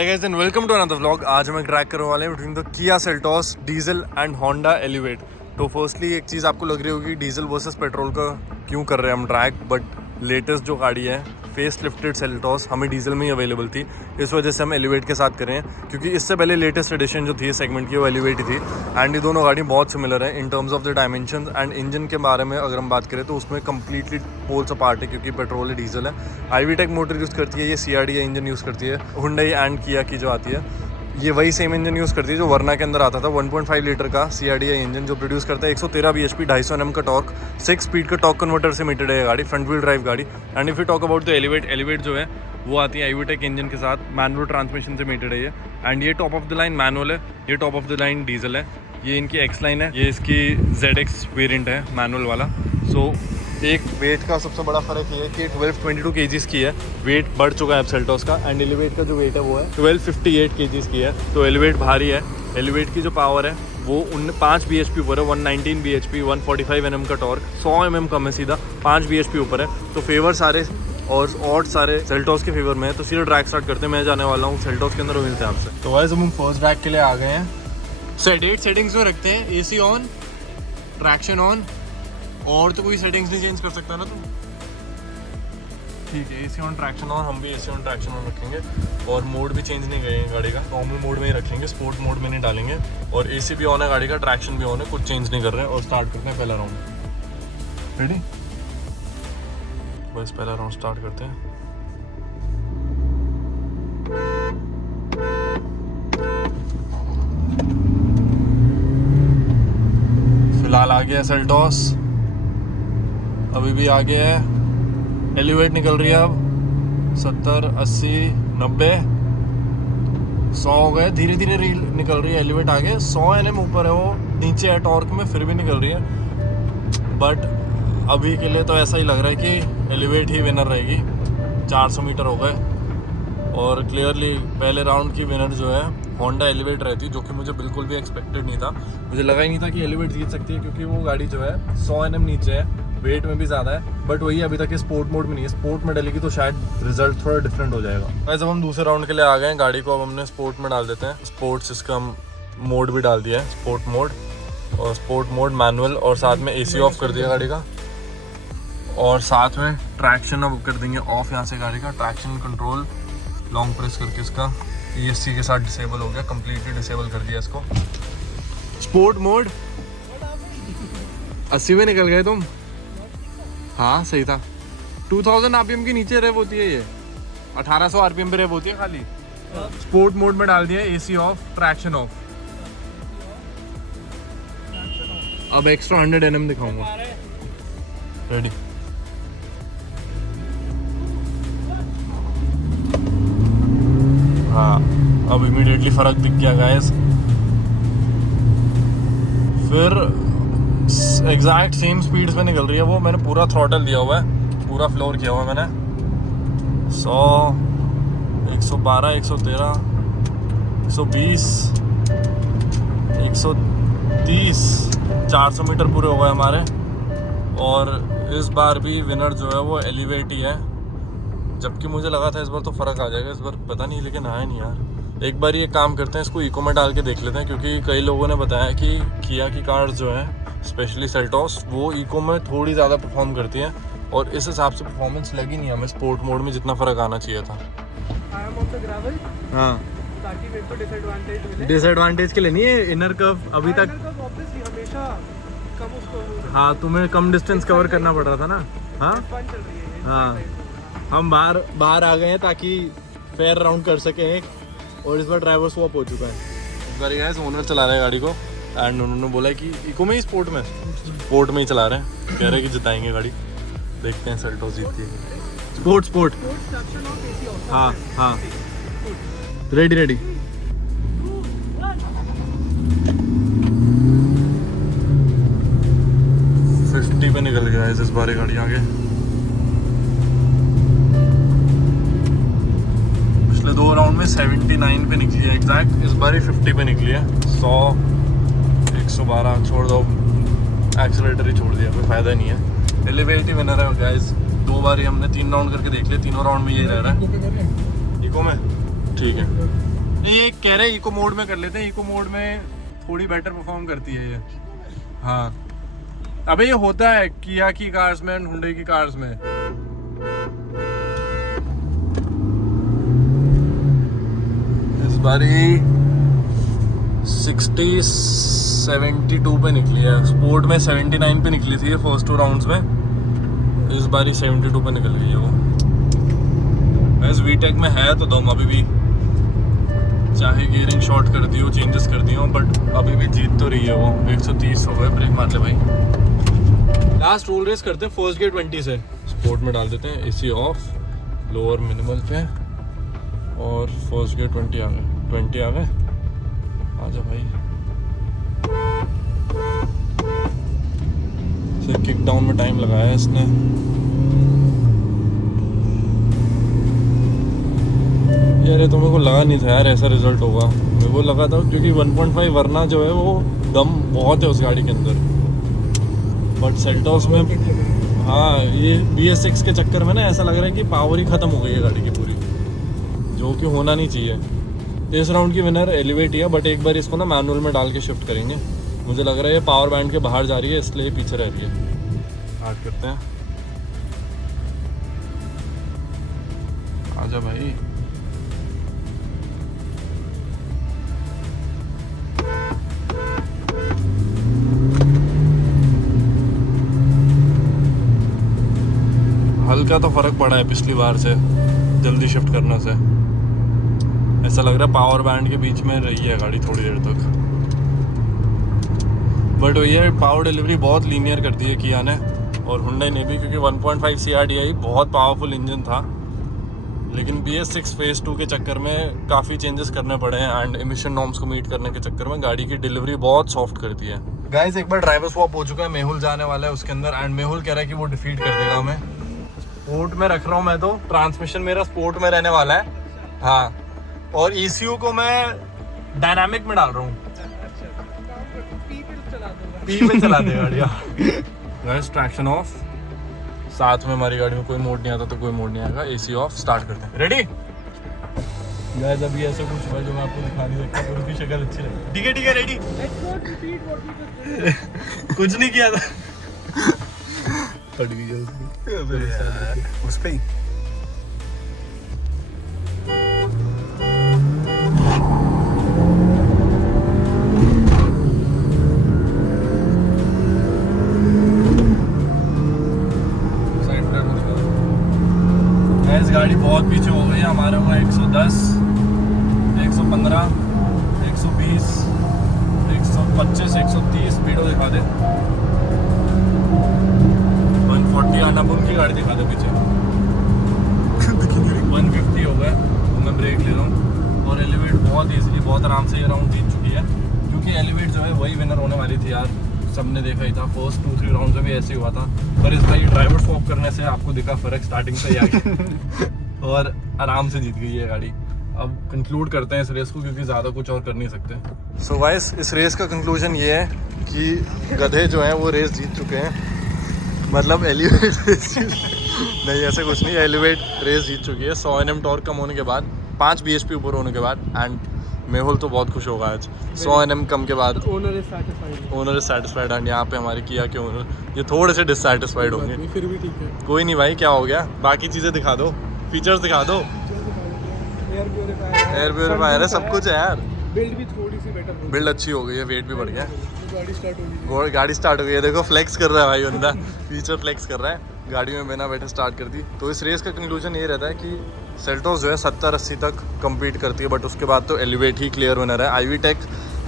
Hey guys and welcome to another vlog। आज हम track करने वाले हैं between the Kia Seltos diesel and Honda elevate. तो फर्स्टली एक चीज़ आपको लग रही होगी डीजल वर्सेस पेट्रोल का क्यों कर रहे हैं हम ट्रैक, बट लेटेस्ट जो गाड़ी है फेस लिफ्टेड सेल्टोस हमें डीजल में ही अवेलेबल थी, इस वजह से हम एलिवेट के साथ करें हैं क्योंकि इससे पहले लेटेस्ट एडिशन जो थी सेगमेंट की वो एलिवेट ही थी। एंड ये दोनों गाड़ी बहुत सिमिलर है in terms of the dimension and engine के बारे में अगर हम बात करें तो उसमें कंप्लीटली पोल्स अपार्ट है क्योंकि पेट्रोल है डीजल है। आईवीटेक मोटर यूज़ करती है, ये CRDI इंजन यूज़ करती है। हुंडई एंड किया की जो आती है ये वही सेम इंजन यूज़ करती है जो वरना के अंदर आता था, 1.5 लीटर का CRDI इंजन जो प्रोड्यूस करता है 113 bhp 250 Nm का टॉर्क, 6 स्पीड का टॉर्क कन्वर्टर से मीटेड है ये गाड़ी, फ्रंट व्हील ड्राइव गाड़ी। And if you talk about the elevate जो है वो आती है आईवीटेक इंजन के साथ, मैनुअल ट्रांसमिशन से मीटेड है ये। एंड ये top of the line manual है, ये top of the line diesel है। ये इनकी एक्स लाइन है, ये इसकी ZX वेरिएंट है मैनुअल वाला। सो एक वेट का सबसे बड़ा फ़र्क ये है कि 1222 kgs की है, वेट बढ़ चुका है अब सेल्टोस का। एंड एलिवेट का जो वेट है वो है 1258 kgs की है, तो एलिवेट भारी है। एलिवेट की जो पावर है वो 5 bhp ऊपर है, 119 bhp 145 Nm का टॉर्क, 100 mm कम है सीधा, 5 bhp ऊपर है। तो फेवर सारे और सारे सेल्टोस के फेवर में है। तो सीधा ट्रैक स्टार्ट करते हैं। मैं जाने वाला हूँ सेल्टोस के अंदर, वो मिलते हैं आपसे। तो गाइस हम फर्स्ट ट्रैक के लिए आ गए हैं। सेटिंग्स में रखते हैं, AC ऑन, ट्रैक्शन ऑन, और तो कोई सेटिंग्स नहीं चेंज कर सकता ना तुम। ठीक है, AC ऑन ट्रैक्शन ऑन, हम भी AC ऑन ट्रैक्शन ऑन रखेंगे। और मोड भी चेंज नहीं करेंगे गाड़ी का, नॉर्मल मोड में ही रखेंगे, स्पोर्ट मोड में नहीं डालेंगे। और AC भी ऑन है गाड़ी का, ट्रैक्शन भी ऑन है, कुछ चेंज नहीं कर रहे हैं। और स्टार्ट करते हैं पहला राउंड। रेडी? बस पहला राउंड स्टार्ट करते हैं। फिलहाल आ गया सेल्टोस, अभी भी आगे है। एलिवेट निकल रही है अब 70 80 90 100 हो गए, धीरे धीरे रील निकल रही है। एलिवेट आगे 100 Nm ऊपर है, वो नीचे है टॉर्क में, फिर भी निकल रही है। बट अभी के लिए तो ऐसा ही लग रहा है कि एलिवेट ही विनर रहेगी। 400 मीटर हो गए और क्लियरली पहले राउंड की विनर जो है होंडा एलिवेट रहती, जो कि मुझे बिल्कुल भी एक्सपेक्टेड नहीं था। मुझे लगा ही नहीं था कि एलिवेट जीत सकती है क्योंकि वो गाड़ी जो है 100 Nm नीचे है, वेट में भी ज़्यादा है। बट वही अभी तक स्पोर्ट मोड में नहीं है, स्पोर्ट में डलेगी तो शायद रिजल्ट थोड़ा डिफरेंट हो जाएगा। वैसे हम दूसरे राउंड के लिए आ गए हैं, गाड़ी को अब हमने स्पोर्ट में डाल देते हैं। स्पोर्ट्स इसका मोड भी डाल दिया है, स्पोर्ट मोड और स्पोर्ट मोड मैनुअल, और साथ में AC ऑफ कर दिया गाड़ी का। और साथ में ट्रैक्शन अब कर देंगे ऑफ यहाँ से गाड़ी का। ट्रैक्शन कंट्रोल लॉन्ग प्रेस करके इसका ESC के साथ डिसेबल हो गया, कम्प्लीटली डिसेबल कर दिया इसको। स्पोर्ट मोड 80 में निकल गए तुम। हाँ सही था, 2000 RPM के नीचे रेव होती है ये, 1800 RPM पे रेव होती है खाली। स्पोर्ट मोड में डाल दिया AC ऑफ, ट्रैक्शन ऑफ। अब एक्स्ट्रा 100 Nm दिखाऊंगा। रेडी? हाँ, अब इमीडिएटली फ़र्क दिख गया गाइस। फिर एग्जैक्ट सेम स्पीड्स में निकल रही है वो। मैंने पूरा थ्रॉटल दिया हुआ है, पूरा फ्लोर किया हुआ है मैंने। 100 112 113 120 130 400 मीटर पूरे हो गए हमारे। और इस बार भी विनर जो है वो एलिवेट ही है, जबकि मुझे लगा था इस बार तो फ़र्क आ जाएगा, इस बार पता नहीं लेकिन आया नहीं यार। एक बार ये काम करते हैं, इसको इको में डाल के देख लेते हैं क्योंकि कई लोगों ने बताया कि किया की कार्स जो है स्पेशली सेल्टोस वो इको में थोड़ी ज़्यादा परफॉर्म करती हैं, और इस हिसाब से परफॉर्मेंस लगी नहीं हमें स्पोर्ट मोड में जितना फ़र्क आना चाहिए था। हाँ, ताकि मेरे को डिसएडवांटेज मिले। डिसएडवांटेज के लिए नहीं है, इनर कर्व अभी तक हमेशा कम उसको। हाँ, तुम्हें कम डिस्टेंस कवर करना पड़ रहा था ना। हाँ चल रही है। हाँ, हम बाहर आ गए हैं ताकि फेयर राउंड कर सकें एक, और इस बार ड्राइवर स्वैप हो चुका है। इस बार गाइस ओनर चला रहे हैं गाड़ी को, एंड उन्होंने बोला कि इको में ही स्पोर्ट में ही चला रहे हैं, कह रहे हैं कि जिताएंगे गाड़ी। देखते हैं सेल्टोस जीतती है। स्पोर्ट हाँ हाँ, रेडी 50 पे निकल गया है इस बार गाड़ी आगे। पिछले 2 राउंड में 79 पे निकली है एग्जैक्ट, इस बार ही 50 पे निकली है। 100 112 छोड़ दो, एक्सीलरेटर ही छोड़ दिया, कोई फ़ायदा नहीं है। एलिवेट ही विनर है गाइस। 2 बार ही हमने 3 राउंड करके देख लिया, तीनों राउंड में यही रह रहा है। इको में ठीक है। ये कह रहे इको मोड में कर लेते हैं, इको मोड में थोड़ी बेटर परफॉर्म करती है ये। हाँ अबे ये होता है किया की कार्स में, हुंडई की कार्स में। इस बारी 72 पे निकली है, स्पोर्ट में 79 पे निकली थी फर्स्ट 2 राउंड्स में, इस बारी 72 पे निकल गई है वो। वैसे वीटेक में है तो दम अभी भी, चाहे गियरिंग शॉर्ट कर दी हो, चेंजेस कर दी हो, बट अभी भी जीत तो रही है वो। 130 हो गए, ब्रेक मार ले भाई। लास्ट रोल रेस करते हैं फर्स्ट गियर 20 से, स्पोर्ट में डाल देते हैं, एसी ऑफ, लोअर मिनिमल पे, और फर्स्ट गियर 20 आ गए। आजा भाई, सिर्फ किक डाउन में टाइम लगाया इसने। यार तो मेरे को लगा नहीं था यार ऐसा रिजल्ट होगा, मेरे को लगा था क्योंकि 1.5 वरना जो है वो दम बहुत है उस गाड़ी के अंदर, बट सेल्टॉस में हाँ ये BS6 के चक्कर में ना ऐसा लग रहा है कि पावर ही खत्म हो गई है गाड़ी की पूरी, जो कि होना नहीं चाहिए। इस राउंड की विनर एलिवेट ही है, बट एक बार इसको ना मैनुअल में डाल के शिफ्ट करेंगे। मुझे लग रहा है ये पावर बैंड के बाहर जा रही है, इसलिए पीछे रह रही है। स्टार्ट करते हैं, आजा भाई। हल्का तो फर्क पड़ा है पिछली बार से, जल्दी शिफ्ट करने से। ऐसा लग रहा है पावर बैंड के बीच में रही है गाड़ी थोड़ी देर तक, बट ये पावर डिलीवरी बहुत लीनियर कर दी है किया ने और हुंडई ने भी, क्योंकि 1.5 CRDI बहुत पावरफुल इंजन था, लेकिन BS6 फेज 2 के चक्कर में काफ़ी चेंजेस करने पड़े हैं, एंड एमिशन नॉर्म्स को मीट करने के चक्कर में गाड़ी की डिलीवरी बहुत सॉफ्ट कर दी है। गाइस एक बार ड्राइवर स्वैप हो चुका है, मेहुल जाने वाला है उसके अंदर, एंड मेहुल कह रहा है कि वो डिफीट कर देगा हमें। स्पोर्ट में रख रहा हूँ मैं, तो ट्रांसमिशन मेरा स्पोर्ट में रहने वाला है। हाँ, और ECU को मैं डायनामिक में डाल रहा हूँ। पी पे चला दे गाड़ी। गाइस ट्रैक्शन ऑफ, साथ में हमारी गाड़ी में कोई मोड नहीं आता तो कोई मोड नहीं आएगा। AC ऑफ, स्टार्ट करते हैं। रेडी गाइस, अभी ऐसा कुछ हुआ जो मैं आपको दिखा नहीं सकता, पर उसकी शक्ल अच्छी लगी। ठीक है रेडी। कुछ नहीं किया था, फट गई है उसकी उस पे ही। गाड़ी बहुत पीछे हो गई है, हमारे को 110, 115, 120, 125, 130 स्पीडो दिखा दे। 140 आना, उनकी गाड़ी दिखा दे पीछे। 150 हो गया, तो मैं ब्रेक ले रहा हूँ। और एलिवेट बहुत ईजिली, बहुत आराम से ये राउंड जीत चुकी है, क्योंकि एलिवेट जो है वही विनर होने वाली थी यार, सबने देखा ही था। फर्स्ट 2-3 राउंड में भी ऐसे ही हुआ था, पर इस बार ड्राइवर स्वैप करने से आपको दिखा फर्क स्टार्टिंग से ही आ गया और आराम से जीत गई है गाड़ी। अब कंक्लूड करते हैं इस रेस को, क्योंकि ज़्यादा कुछ और कर नहीं सकते। सो गाइस, इस रेस का कंक्लूजन ये है कि गधे जो हैं वो रेस जीत चुके हैं, मतलब एलिवेट रेस नहीं, ऐसा कुछ नहीं, एलिवेट रेस जीत चुकी है 100 Nm टॉर्क कम होने के बाद, 5 bhp ऊपर होने के बाद। एंड मेहुल तो बहुत खुश होगा आज 100 Nm कम के बाद। Owner is satisfied. एंड यहाँ पे हमारे किया के ओनर ये थोड़े से डिससेटिस्फाइड होंगे, फिर भी ठीक है। कोई नहीं भाई, क्या हो गया, बाकी चीज़ें दिखा दो, फीचर्स दिखा दो। एयर प्योरीफायर है, सब कुछ है यार। बिल्ड भी थोड़ी सी बेटर हो गई, बिल्ड अच्छी हो गई है, वेट भी बढ़ गया। गाड़ी स्टार्ट हो गई है, देखो फ्लेक्स कर रहा है भाई बंदा, फीचर फ्लेक्स कर रहा है, गाड़ी में बिना बैठे स्टार्ट कर दी। तो इस रेस का कंक्लूजन ये रहता है कि सेल्टोस जो है 70-80 तक कम्पीट करती है, बट उसके बाद तो एलिवेट ही क्लियर विनर है। IV tech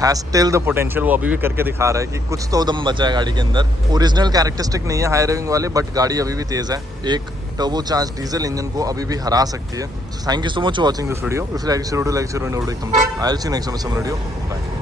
has still the potential, वो अभी भी करके दिखा रहा है कि कुछ तो दम बचा है गाड़ी के अंदर। ओरिजिनल कैरेक्टरिस्टिक नहीं है हाई रेविंग वाले, बट गाड़ी अभी भी तेज़ है, एक टर्बो चार्ज डीजल इंजन को अभी भी हरा सकती है। So thank you so much for watching this video. If you like this video, like share and thumbs up. I will see you next time some video. Bye.